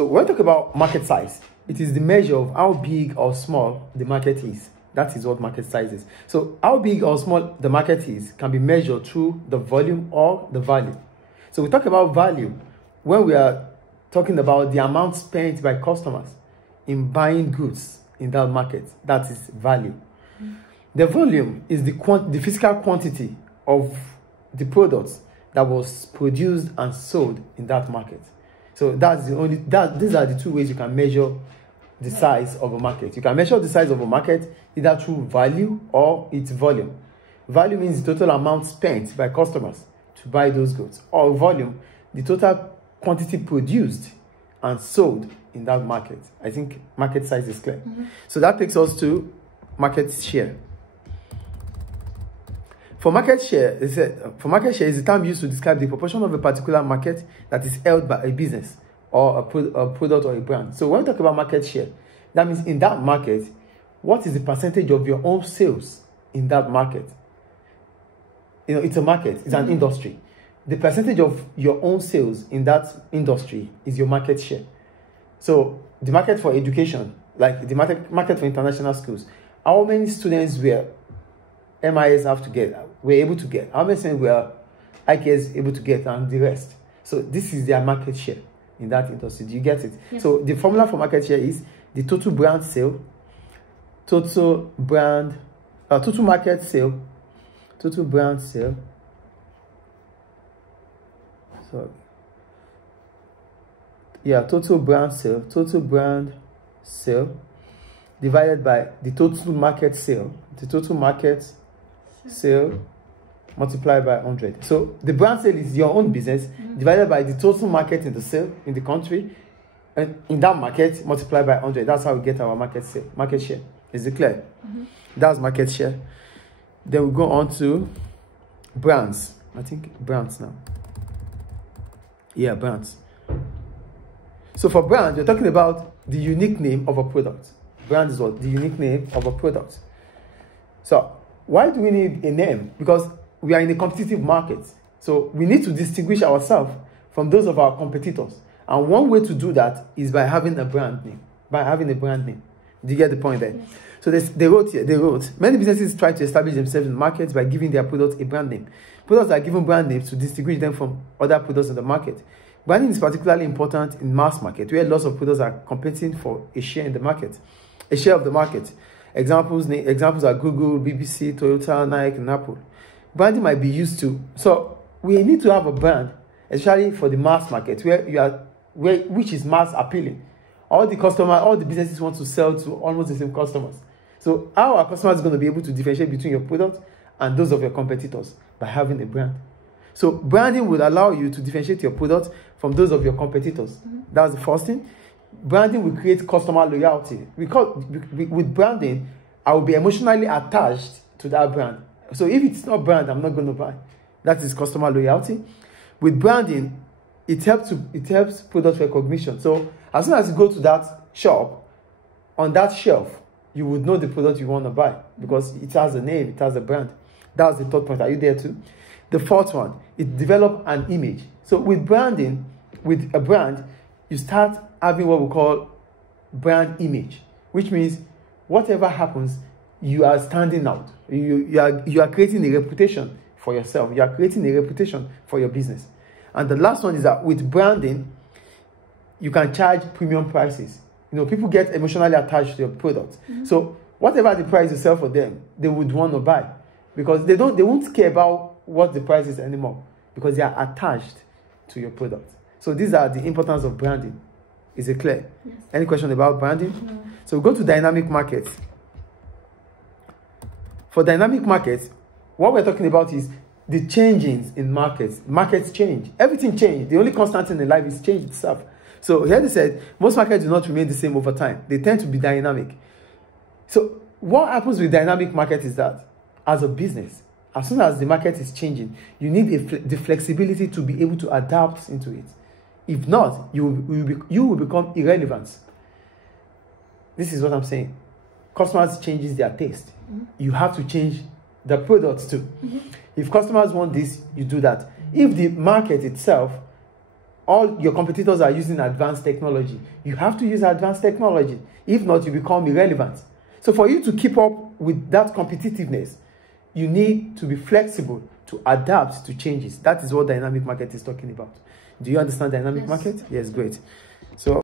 So when we talk about market size, it is the measure of how big or small the market is. That is what market size is. So how big or small the market is can be measured through the volume or the value. So we talk about value when we are talking about the amount spent by customers in buying goods in that market. That is value. The volume is the physical quantity of the products that was produced and sold in that market. So these are the two ways you can measure the size of a market. You can measure the size of a market either through value or its volume. Value means the total amount spent by customers to buy those goods, or volume, the total quantity produced and sold in that market. I think market size is clear. So that takes us to market share. For market share is a term used to describe the proportion of a particular market that is held by a business or a product or a brand. So when we talk about market share, that means in that market, what is the percentage of your own sales in that market? You know, it's a market, it's an industry. The percentage of your own sales in that industry is your market share. So the market for education, like the market for international schools, how many students were MIS were able to get? How many students were IKS able to get, and the rest? So this is their market share in that industry. Do you get it? Yes. So the formula for market share is the total brand sale, total market sale, total brand sale. So yeah, total brand sale divided by the total market sale. The total market sale multiplied by 100. So the brand sale is your own business divided by the total market in the sale in the country, and in that market multiplied by 100. That's how we get our market share. Is it clear? That's market share. Then we go on to brands. I think brands now. Yeah, brands. So for brands, you're talking about the unique name of a product. Brand is what? The unique name of a product. So why do we need a name? Because we are in a competitive market. So we need to distinguish ourselves from those of our competitors. And one way to do that is by having a brand name. Do you get the point there? Yes. So they wrote, many businesses try to establish themselves in markets by giving their products a brand name. Products are given brand names to distinguish them from other products in the market. Branding is particularly important in mass market, where lots of products are competing for a share in the market, a share of the market. Examples are Google, BBC, Toyota, Nike, and Apple. Branding might be used to. So we need to have a brand, especially for the mass market, which is mass appealing. All the businesses want to sell to almost the same customers. So how are customers going to be able to differentiate between your product and those of your competitors? By having a brand. So branding will allow you to differentiate your product from those of your competitors. That's the first thing. Branding will create customer loyalty. With branding, I will be emotionally attached to that brand. So if it's not brand, I'm not going to buy. That is customer loyalty. With branding, it helps product recognition. So as soon as you go to that shop, on that shelf, you would know the product you want to buy because it has a name, it has a brand. That's the third point. Are you there too? The fourth one, it develops an image. So with branding, with a brand, you start having what we call brand image, which means whatever happens, you are standing out. You are creating a reputation for yourself. You are creating a reputation for your business. And the last one is that with branding, you can charge premium prices. You know, people get emotionally attached to your product. So whatever the price you sell for them, they would want to buy because they won't care about what the price is anymore because they are attached to your product. So these are the importance of branding. Is it clear? Yes. Any question about branding? No. So we go to dynamic markets. For dynamic markets, what we're talking about is the changes in markets. Markets change. Everything changes. The only constant thing in life is change itself. So here they said, most markets do not remain the same over time. They tend to be dynamic. So what happens with dynamic market is that as a business, as soon as the market is changing, you need the flexibility to be able to adapt into it. If not, you will become irrelevant. This is what I'm saying. Customers changes their taste. You have to change the products too. If customers want this, you do that. If the market itself all your competitors are using advanced technology. You have to use advanced technology. If not, you become irrelevant. So for you to keep up with that competitiveness, you need to be flexible, to adapt to changes. That is what dynamic market is talking about. Do you understand dynamic market? Yes, great. So